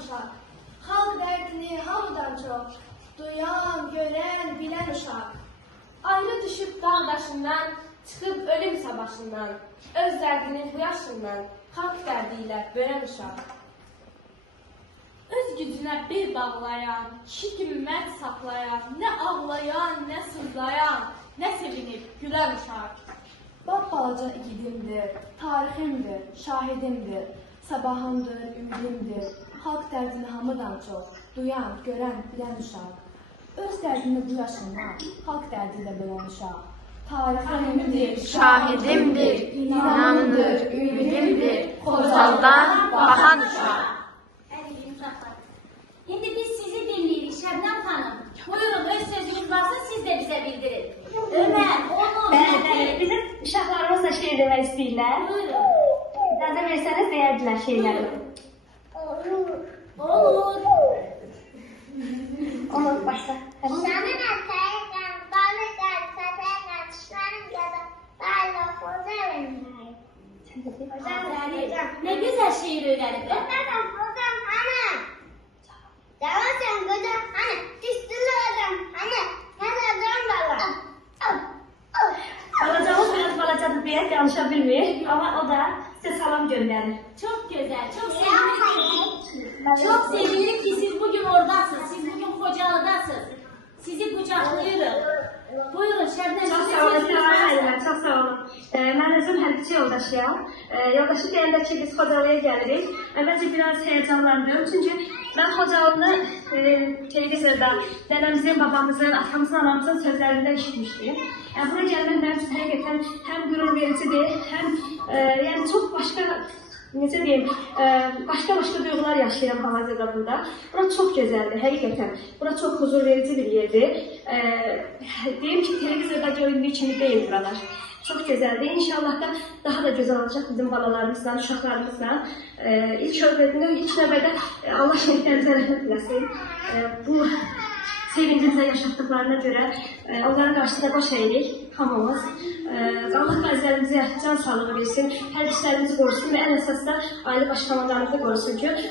uşaq. Xalq dərdini hamıdan çox duyan, görən, bilən uşaq. Ayrı düşüb dağ daşından, çıxıb ölüm savaşından, öz dərdini bu yaşından xalq dərdi ilə bölən uşaq. Öz gücünə bir bağlayan, kişi kimi mərd saxlayan, nə ağlayan, nə sızlayan, nə sevinib gülən uşaq. Bab balaca igidimdir, tariximdir, şahidimdir, sabahımdır, ümidimdir, xalq dərdini hamıdan çox duyan, görən, bilən uşaq. Öz dərdini bu yaşından xalq dərdi ilə bölən uşaq. Tariximdir, Şahidimdir, inanımdır, ümidimdir, Xocaldan baxan uşaq. İndi biz sizi dinləyirik Şəbnəm xanım. Buyurun, öz sözünüz varsa siz də bizə bildirin. Ömər, Onur, Nəbi. Bizim uşaqlarımız da şeir demək istəyirlər. Buyurun. İcazə versəniz deyərdilər şeirləri. Olur. Onu başla. Sənin ətəyindən, balıqlar, sətəylə, dişlərim gədə, dayla, xoca verməyim. Ne güzel şiir öğrenip. Öpəsən, xocam, hanı? Cavasən, qocam, hanı? Dişdili hocam, hanı? Mən hocam bala. Balacamız biraz balacadır deyə danışa bilmir, amma o da sizə salam göndərir. Çok güzel, çok sevindik. Çok sevindik ki siz bugün oradasınız. Siz bugün Kocalı'dasınız. Sizi kucaklayırım. Buyurun Şebnem. Çox sağ olun, Səlahiyyələr, çox sağ olun. Mən özüm hərbiçi yoldaşıyam. Yoldaşı deyəndə ki, biz Xocalıya gəlirik. Əvvəlcə biraz həyəcanlandım, çünki mən Xocalını televizorda nənəmizin, babamızın, atamızın, anamızın sözlərində işitmişdim. Bura gəlmək mənim üçün həqiqətən həm qürur vericidir, həm yəni çox başqa, necə deyim, başqa duyğular yaşayıram hal-hazırda burada. Bura çox gözəldir, həqiqətən. Bura çox huzur verici bir yerdir. Deyim ki, televizorda göründüyü kimi deyil buralar. Çox gözəldir. İnşallah da daha da gözəl olacaq bizim balalarımızla, uşaqlarımızla. İlk növbədə Allah şəhidlərimizə rəhmət eləsin. Bu sevincimizə yaşatdıqlarına görə onların qarşısında baş əyirik hamımız. Allah qazilərimizə can sağlığı versin, hər işlərimizi qorusun və ən əsas da ailə başqalarımızı qorusun ki,